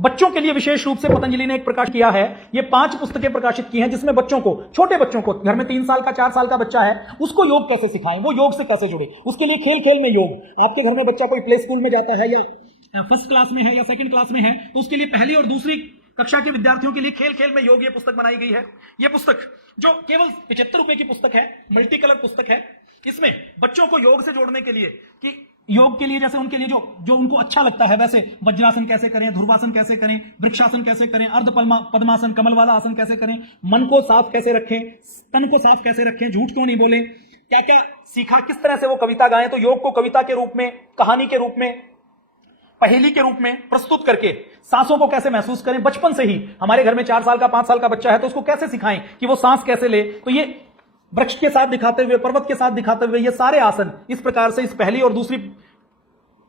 बच्चों के लिए विशेष रूप से पतंजलि ने एक प्रकाश किया है। ये 5 पुस्तकें प्रकाशित की हैं जिसमें बच्चों को, छोटे बच्चों को, घर में 3 साल का 4 साल का बच्चा है, उसको योग कैसे सिखाएं, वो योग से कैसे जुड़े, उसके लिए खेल खेल में योग। आपके घर में बच्चा कोई प्ले स्कूल में जाता है या फर्स्ट क्लास में है या सेकंड क्लास में है, तो उसके लिए पहली और दूसरी कक्षा के विद्यार्थियों के लिए खेल खेल में योग ये पुस्तक बनाई गई है। ये पुस्तक जो केवल 75 रुपए की पुस्तक है, मल्टी कलर पुस्तक है। इसमें बच्चों को योग से जोड़ने के लिए कि योग के लिए जैसे उनके लिए जो उनको अच्छा लगता है, वैसे वज्रासन कैसे करें, ध्रुवासन कैसे करें, वृक्षासन कैसे करें, अर्ध पद्मासन, कमल वाला आसन कैसे करें, मन को साफ कैसे रखें, तन को साफ कैसे रखें, झूठ क्यों नहीं बोले, क्या क्या सीखा, किस तरह से वो कविता गाएं। तो योग को कविता के रूप में, कहानी के रूप में, पहेली के रूप में प्रस्तुत करके सांसों को कैसे महसूस करें। बचपन से ही हमारे घर में 4 साल का 5 साल का बच्चा है तो उसको कैसे सिखाएं कि वो सांस कैसे ले। तो ये वृक्ष के साथ दिखाते हुए, पर्वत के साथ दिखाते हुए ये सारे आसन इस प्रकार से इस पहली और दूसरी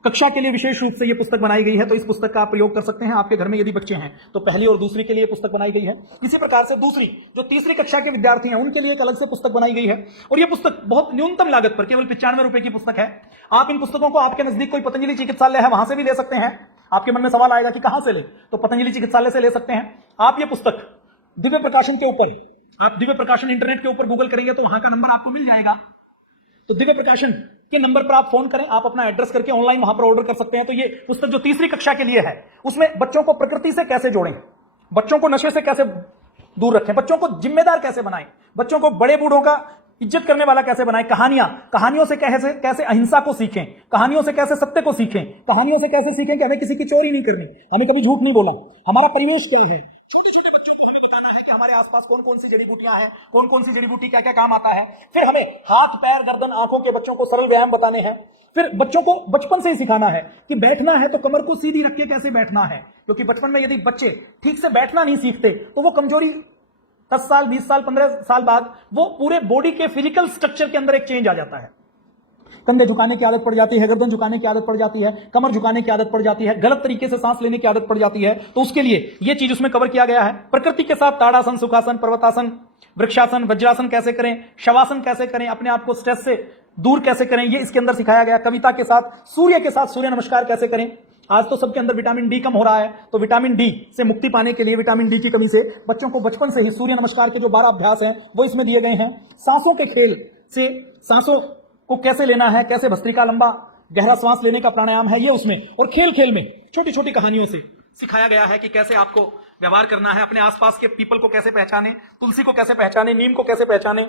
कक्षा के लिए विशेष रूप से ये पुस्तक बनाई गई है। तो इस पुस्तक का आप प्रयोग कर सकते हैं आपके घर में यदि बच्चे हैं तो पहली और दूसरी के लिए पुस्तक बनाई गई है। इसी प्रकार से दूसरी जो तीसरी कक्षा के विद्यार्थी हैं उनके लिए एक अलग से पुस्तक बनाई गई है। और यह पुस्तक बहुत न्यूनतम लागत पर केवल 95 रुपए की पुस्तक है। आप इन पुस्तकों को आपके नजदीक कोई पतंजलि चिकित्सालय है वहां से भी ले सकते हैं। आपके मन में सवाल आएगा कि कहां से ले, तो पतंजलि चिकित्सालय से ले सकते हैं आप। ये पुस्तक दिव्य प्रकाशन के ऊपर, आप दिव्य प्रकाशन इंटरनेट के ऊपर गूगल करेंगे तो वहां का नंबर आपको मिल जाएगा। तो दिव्य प्रकाशन के नंबर पर आप फोन करें, आप अपना एड्रेस करके ऑनलाइन वहां पर ऑर्डर कर सकते हैं। तो ये पुस्तक जो तीसरी कक्षा के लिए है उसमें बच्चों को प्रकृति से कैसे जोड़ें, बच्चों को नशे से कैसे दूर रखें, बच्चों को जिम्मेदार कैसे बनाएं, बच्चों को बड़े बूढ़ों का इज्जत करने वाला कैसे बनाएं, कहानियों से कैसे अहिंसा को सीखें, कहानियों से कैसे सत्य को सीखें, कहानियों से कैसे सीखें कि हमें किसी की चोरी नहीं करनी, हमें कभी झूठ नहीं बोला, हमारा परिवेश क्या है। छोटे छोटे बच्चों को हमें बताना है कि हमारे आसपास कौन कौन सी जड़ी बूटियां हैं, कौन कौन सी जड़ी बूटी क्या क्या काम आता है। फिर हमें हाथ पैर गर्दन आंखों के बच्चों को सरल व्यायाम बताने हैं। फिर बच्चों को बचपन से ही सिखाना है कि बैठना है तो कमर को सीधी रख के कैसे बैठना है, क्योंकि बचपन में यदि बच्चे ठीक से बैठना नहीं सीखते तो वो कमजोरी 10 साल 20 साल 15 साल बाद वो पूरे बॉडी के फिजिकल स्ट्रक्चर के अंदर एक चेंज आ जाता है। कंधे झुकाने की आदत पड़ जाती है, गर्दन झुकाने की आदत पड़ जाती है, कमर झुकाने की आदत पड़ जाती है, गलत तरीके से सांस लेने की आदत पड़ जाती है। तो उसके लिए यह चीज उसमें कवर किया गया है। प्रकृति के साथ ताड़ासन, सुखासन, पर्वतासन, वृक्षासन, वज्रासन कैसे करें, शवासन कैसे करें, अपने आप को स्ट्रेस से दूर कैसे करें, ये इसके अंदर सिखाया गया। कविता के साथ सूर्य के साथ सूर्य नमस्कार कैसे करें। आज तो सबके अंदर विटामिन डी कम हो रहा है, तो विटामिन डी से मुक्ति पाने के लिए, विटामिन डी की कमी से बच्चों को बचपन से ही सूर्य नमस्कार के जो 12 अभ्यास हैं वो इसमें दिए गए हैं। सांसों के खेल से सांसों को कैसे लेना है, कैसे भस्त्रिका लंबा गहरा श्वास लेने का प्राणायाम है ये उसमें, और खेल खेल में छोटी छोटी कहानियों से सिखाया गया है कि कैसे आपको व्यवहार करना है, अपने आसपास के पीपल को कैसे पहचाने, तुलसी को कैसे पहचाने, नीम को कैसे पहचाने,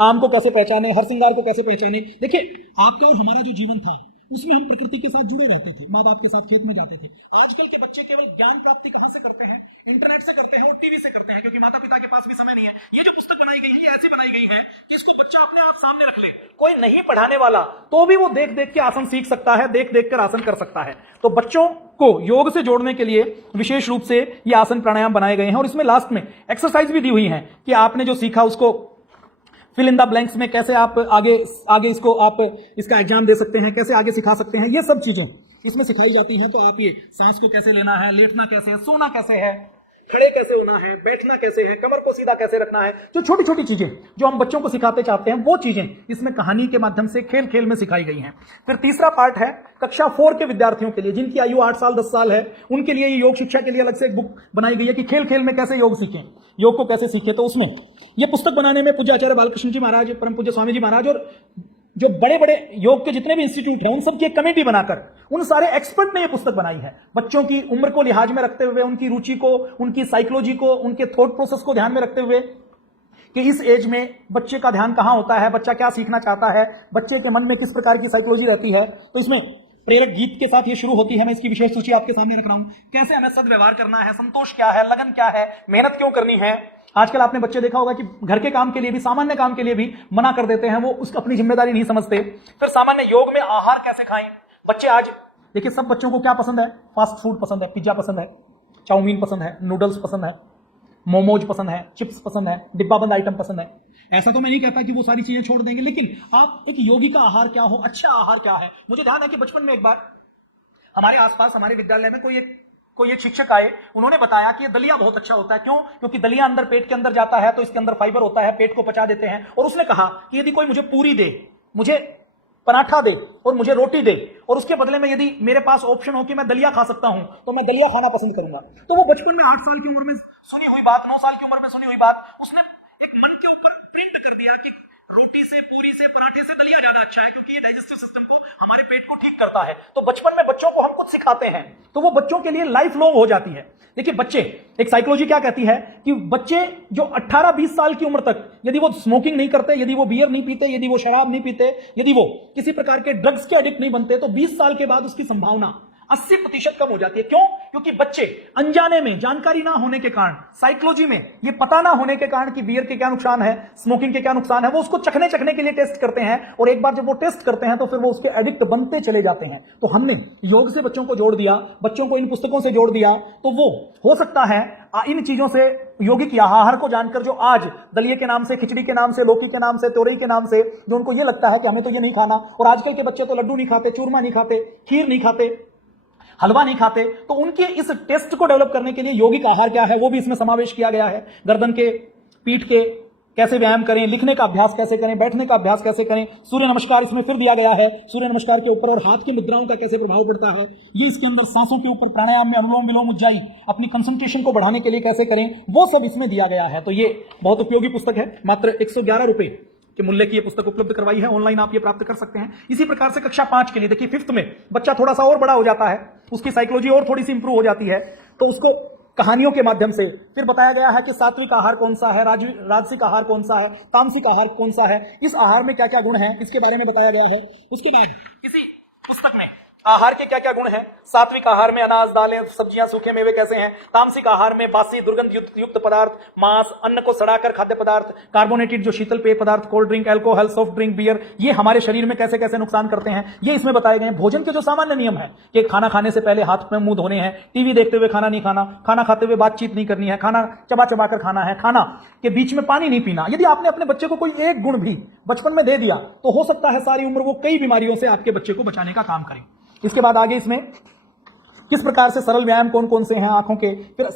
आम को कैसे पहचाने, हरसिंगार को कैसे पहचाने। देखिए आपका और हमारा जो जीवन था उसमें हम प्रकृति के साथ जुड़े रहते थे, माँ बाप के साथ खेत में जाते थे। आजकल के बच्चे केवल ज्ञान प्राप्ति कहां से करते हैं, इंटरनेट से करते हैं और टीवी से करते हैं, क्योंकि माता पिता के पास भी समय नहीं है। ये जो पुस्तक बनाई गई है ऐसी बनाई गई है कि इसको बच्चा अपने आप सामने रख ले, कोई नहीं पढ़ाने वाला तो भी वो देख देख के आसन सीख सकता है, देख देख कर आसन कर सकता है। तो बच्चों को योग से जोड़ने के लिए विशेष रूप से ये आसन प्राणायाम बनाए गए हैं। और इसमें लास्ट में एक्सरसाइज भी दी हुई है कि आपने जो सीखा उसको फिल इन द ब्लैंक्स में कैसे आप आगे इसको आप इसका एग्जाम दे सकते हैं, कैसे आगे सिखा सकते हैं, ये सब चीजें इसमें सिखाई जाती हैं। तो आप ये सांस को कैसे लेना है, लेटना कैसे है, सोना कैसे है, खड़े कैसे होना है, बैठना कैसे है, कमर को सीधा कैसे रखना है, जो छोटी छोटी चीजें जो हम बच्चों को सिखाते चाहते हैं वो चीजें इसमें कहानी के माध्यम से खेल खेल में सिखाई गई हैं। फिर तीसरा पार्ट है कक्षा 4 के विद्यार्थियों के लिए, जिनकी आयु 8 साल 10 साल है, उनके लिए योग शिक्षा के लिए अलग से एक बुक बनाई गई है कि खेल खेल में कैसे योग सीखें, योग को कैसे सीखें। तो उसमें यह पुस्तक बनाने में पूज्य आचार्य बालकृष्ण जी महाराज, परम पूज्य स्वामी जी महाराज और जो बड़े बड़े योग के जितने भी इंस्टीट्यूट हैं उन सब की एक कमेटी बनाकर उन सारे एक्सपर्ट ने यह पुस्तक बनाई है। बच्चों की उम्र को लिहाज में रखते हुए, उनकी रुचि को, उनकी साइकोलॉजी को, उनके थॉट प्रोसेस को ध्यान में रखते हुए कि इस एज में बच्चे का ध्यान कहां होता है, बच्चा क्या सीखना चाहता है, बच्चे के मन में किस प्रकार की साइकोलॉजी रहती है। तो इसमें प्रेरक गीत के साथ ये शुरू होती है। मैं इसकी विशेष सूची आपके सामने रख रहा हूं। कैसे हमें सदव्यवहार करना है, संतोष क्या है, लगन क्या है, मेहनत क्यों करनी है। आजकल आपने बच्चे देखा होगा कि घर के काम के लिए भी, सामान्य काम के लिए भी मना कर देते हैं, वो उसको अपनी जिम्मेदारी नहीं समझते। फिर सामान्य योग में आहार कैसे खाएं। बच्चे आज देखिए, सब बच्चों को क्या पसंद है, फास्ट फूड पसंद है, पिज्जा पसंद है, चाउमीन पसंद है, नूडल्स पसंद है, मोमोज पसंद है, चिप्स पसंद है, डिब्बाबंद आइटम पसंद है। ऐसा तो मैं नहीं कहता कि वो सारी चीजें छोड़ देंगे, लेकिन आप एक योगी का आहार क्या हो, अच्छा आहार क्या है। मुझे ध्यान है कि बचपन में एक बार हमारे आसपास हमारे विद्यालय में कोई एक शिक्षक आए, उन्होंने बताया कि ये दलिया बहुत अच्छा होता है। क्यों? क्योंकि दलिया अंदर पेट के अंदर जाता है तो इसके अंदर फाइबर होता है, पेट को पचा देते हैं। और उसने कहा कि यदि कोई मुझे पूरी दे, मुझे पराठा दे और मुझे रोटी दे और उसके बदले में यदि मेरे पास ऑप्शन हो कि मैं दलिया खा सकता हूं तो मैं दलिया खाना पसंद करूंगा। तो वो बचपन में 8 साल की उम्र में सुनी हुई बात, 9 साल की उम्र में सुनी हुई बात उसने एक मन के ऊपर प्रिंट कर दिया कि रोटी से, पूरी से, पराठे से दलिया ज्यादा अच्छा है क्योंकि ये डाइजेस्टिव सिस्टम को, हमारे पेट को ठीक करता है। तो बचपन में बच्चों को हम कुछ सिखाते हैं तो वो बच्चों के लिए लाइफ लॉन्ग हो जाती है। देखिए बच्चे, एक साइकोलॉजी क्या कहती है कि बच्चे जो 18-20 साल की उम्र तक यदि वो स्मोकिंग नहीं करते, यदि वो बियर नहीं पीते, यदि वो शराब नहीं पीते, यदि वो किसी प्रकार के ड्रग्स के एडिक्ट नहीं बनते, तो 20 साल के बाद उसकी संभावना 80% कम हो जाती है। क्यों? क्योंकि बच्चे अनजाने में, जानकारी ना होने के कारण, साइकोलॉजी में ये पता ना होने के कारण कि बियर के क्या नुकसान है, स्मोकिंग के क्या नुकसान है, वो उसको चखने के लिए टेस्ट करते हैं और एक बार जब वो टेस्ट करते हैं तो फिर वो उसके एडिक्ट बनते चले जाते हैं। तो हमने योग से बच्चों को जोड़ दिया, बच्चों को इन पुस्तकों से जोड़ दिया, तो वो हो सकता है इन चीजों से, यौगिक आहार को जानकर, जो आज दलिये के नाम से, खिचड़ी के नाम से, लौकी के नाम से, तोरई के नाम से, जो उनको ये लगता है कि हमें तो ये नहीं खाना, और आजकल के बच्चे तो लड्डू नहीं खाते, चूरमा नहीं खाते, खीर नहीं खाते, हलवा नहीं खाते, तो उनके इस टेस्ट को डेवलप करने के लिए यौगिक आहार क्या है वो भी इसमें समावेश किया गया है। गर्दन के, पीठ के कैसे व्यायाम करें, लिखने का अभ्यास कैसे करें, बैठने का अभ्यास कैसे करें, सूर्य नमस्कार इसमें फिर दिया गया है, सूर्य नमस्कार के ऊपर और हाथ की मुद्राओं का कैसे प्रभाव पड़ता है, ये इसके अंदर सांसों के ऊपर प्राणायाम में अनुलोम विलोम उज्जाई अपनी कंसंट्रेशन को बढ़ाने के लिए कैसे करें, वो सब इसमें दिया गया है। तो ये बहुत उपयोगी पुस्तक है। मात्र 111 रुपए के मूल्य की ये पुस्तक उपलब्ध करवाई है, ऑनलाइन आप ये प्राप्त कर सकते हैं। इसी प्रकार से कक्षा 5 के लिए, देखिए 5th में बच्चा थोड़ा सा और बड़ा हो जाता है, उसकी साइकोलॉजी और थोड़ी सी इंप्रूव हो जाती है, तो उसको कहानियों के माध्यम से फिर बताया गया है कि सात्विक आहार कौन सा है, राजसिक आहार कौन सा है, तामसिक आहार कौन सा है, इस आहार में क्या क्या गुण है, इसके बारे में बताया गया है। उसके बाद इसी पुस्तक में आहार के क्या क्या गुण हैं, सात्विक आहार में अनाज, दालें, सब्जियां, सूखे मेवे कैसे हैं, तामसिक आहार में बासी, दुर्गंध युक्त पदार्थ, मांस, अन्न को सड़ाकर खाद्य पदार्थ, कार्बोनेटेड जो शीतल पेय पदार्थ, cold drink, alcohol, soft drink, beer, ये हमारे शरीर में कैसे कैसे नुकसान करते हैं, ये इसमें बताए गए हैं। भोजन के जो सामान्य नियम है कि खाना खाने से पहले हाथ में मुंह धोने हैं, टीवी देखते हुए खाना नहीं खाना, खाना खाते हुए बातचीत नहीं करनी है, खाना चबा चबा कर खाना है, खाना के बीच में पानी नहीं पीना। यदि आपने अपने बच्चे को कोई एक गुण भी बचपन में दे दिया तो हो सकता है सारी उम्र वो कई बीमारियों से आपके बच्चे को बचाने का काम करे। इसके बाद आगे इसमें किस प्रकार से सरल व्यायाम कौन कौन से हैं आंखों के, फिर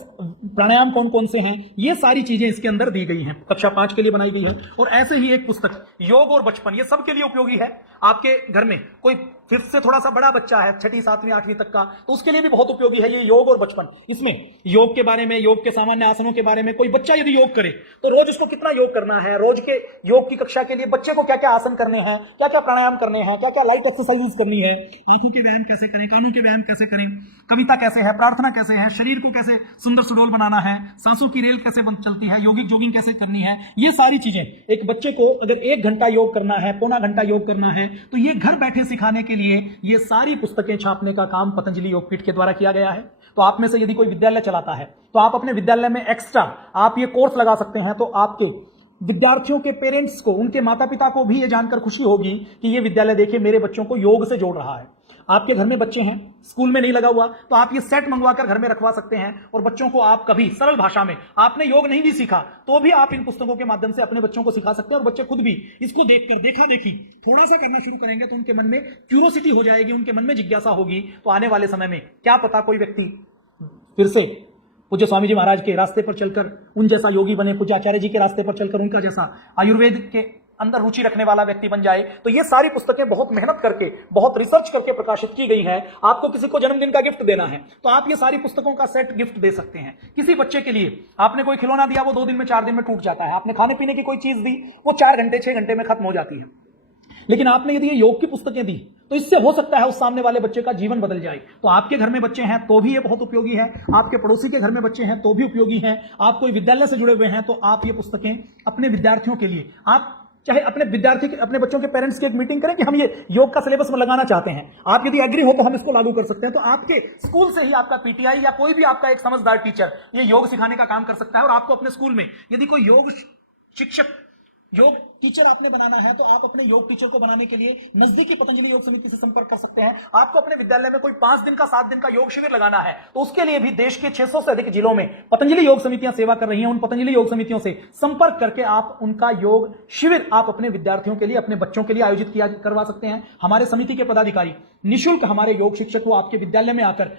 प्राणायाम कौन कौन से हैं, ये सारी चीजें इसके अंदर दी गई हैं, कक्षा 5 के लिए बनाई गई है। और ऐसे ही एक पुस्तक योग और बचपन, ये सबके लिए उपयोगी है। आपके घर में कोई 5th से थोड़ा सा बड़ा बच्चा है, 6ठी 7वीं 8वीं तक का, तो उसके लिए भी बहुत उपयोगी है ये योग और बचपन। इसमें योग के बारे में, योग के सामान्य आसनों के बारे में, कोई बच्चा यदि योग करे तो रोज उसको कितना योग करना है, रोज के योग की कक्षा के लिए बच्चे को क्या क्या आसन करने हैं, क्या क्या प्राणायाम करने हैं, क्या क्या लाइट एक्सरसाइज करनी है, आंखों के व्यायाम कैसे करें, कानों के व्यायाम कैसे करें, कविता कैसे है, प्रार्थना कैसे है, शरीर को कैसे सुंदर सुडौल बनाना है, सांसों की रेल कैसे चलती है, यौगिक जॉगिंग कैसे करनी है, ये सारी चीजें एक बच्चे को अगर 1 घंटा योग करना है, पौना घंटा योग करना है, तो ये घर बैठे सिखाने के लिए ये सारी पुस्तकें छापने का काम पतंजलि योगपीठ के द्वारा किया गया है। तो आप में से यदि कोई विद्यालय चलाता है तो आप अपने विद्यालय में एक्स्ट्रा आप ये कोर्स लगा सकते हैं, तो आपके विद्यार्थियों के पेरेंट्स को, उनके माता पिता को भी ये जानकर खुशी होगी कि ये विद्यालय देखिए मेरे बच्चों को योग से जोड़ रहा है। आपके घर में बच्चे हैं, स्कूल में नहीं लगा हुआ, तो आप ये सेट मंगवाकर घर में रखवा सकते हैं और बच्चों को आप कभी सरल भाषा में, आपने योग नहीं भी सीखा तो भी आप इन पुस्तकों के माध्यम से अपने बच्चों को सिखा सकते हैं और बच्चे खुद भी इसको देखकर देखा देखी थोड़ा सा करना शुरू करेंगे तो उनके मन में क्यूरोसिटी हो जाएगी, उनके मन में जिज्ञासा होगी। तो आने वाले समय में क्या पता कोई व्यक्ति फिर से पूज्य स्वामी जी महाराज के रास्ते पर चलकर उन जैसा योगी बने, पूज्य आचार्य जी के रास्ते पर चलकर उनका जैसा आयुर्वेद के अंदर रुचि रखने वाला व्यक्ति बन जाए। तो ये सारी पुस्तकें बहुत मेहनत करके, बहुत रिसर्च करके प्रकाशित की गई है। आपको किसी को जन्मदिन का गिफ्ट देना है तो आप ये सारी पुस्तकों का सेट गिफ्ट दे सकते हैं। किसी बच्चे के लिए आपने कोई खिलौना दिया, वो 2 दिन में 4 दिन में टूट जाता है। आपने खाने पीने की कोई चीज दी, वो 4 घंटे 6 घंटे में खत्म हो जाती है। लेकिन आपने यदि ये योग की पुस्तकें दी तो इससे हो सकता है उस सामने वाले बच्चे का जीवन बदल जाए। तो आपके घर में बच्चे हैं तो भी ये बहुत उपयोगी है, आपके पड़ोसी के घर में बच्चे हैं तो भी उपयोगी है, आप कोई विद्यालय से जुड़े हुए हैं तो आप ये पुस्तकें अपने विद्यार्थियों के लिए, आप चाहे अपने विद्यार्थी के, अपने बच्चों के पेरेंट्स की एक मीटिंग करें कि हम ये योग का सिलेबस में लगाना चाहते हैं, आप यदि एग्री हो तो हम इसको लागू कर सकते हैं। तो आपके स्कूल से ही आपका पीटीआई या कोई भी आपका एक समझदार टीचर ये योग सिखाने का काम कर सकता है। और आपको अपने स्कूल में यदि कोई योग शिक्षक, योग टीचर आपने बनाना है तो आप अपने योग टीचर को बनाने के लिए नजदीकी पतंजलि योग समिति से संपर्क कर सकते हैं। आपको अपने विद्यालय में कोई 5 दिन का 7 दिन का योग शिविर लगाना है तो उसके लिए भी देश के 600 से अधिक जिलों में पतंजलि योग समितियां सेवा कर रही हैं। उन पतंजलि योग समितियों से संपर्क करके आप उनका योग शिविर आप अपने विद्यार्थियों के लिए, अपने बच्चों के लिए आयोजित करवा सकते हैं। हमारे समिति के पदाधिकारी निःशुल्क हमारे योग शिक्षक को आपके विद्यालय में आकर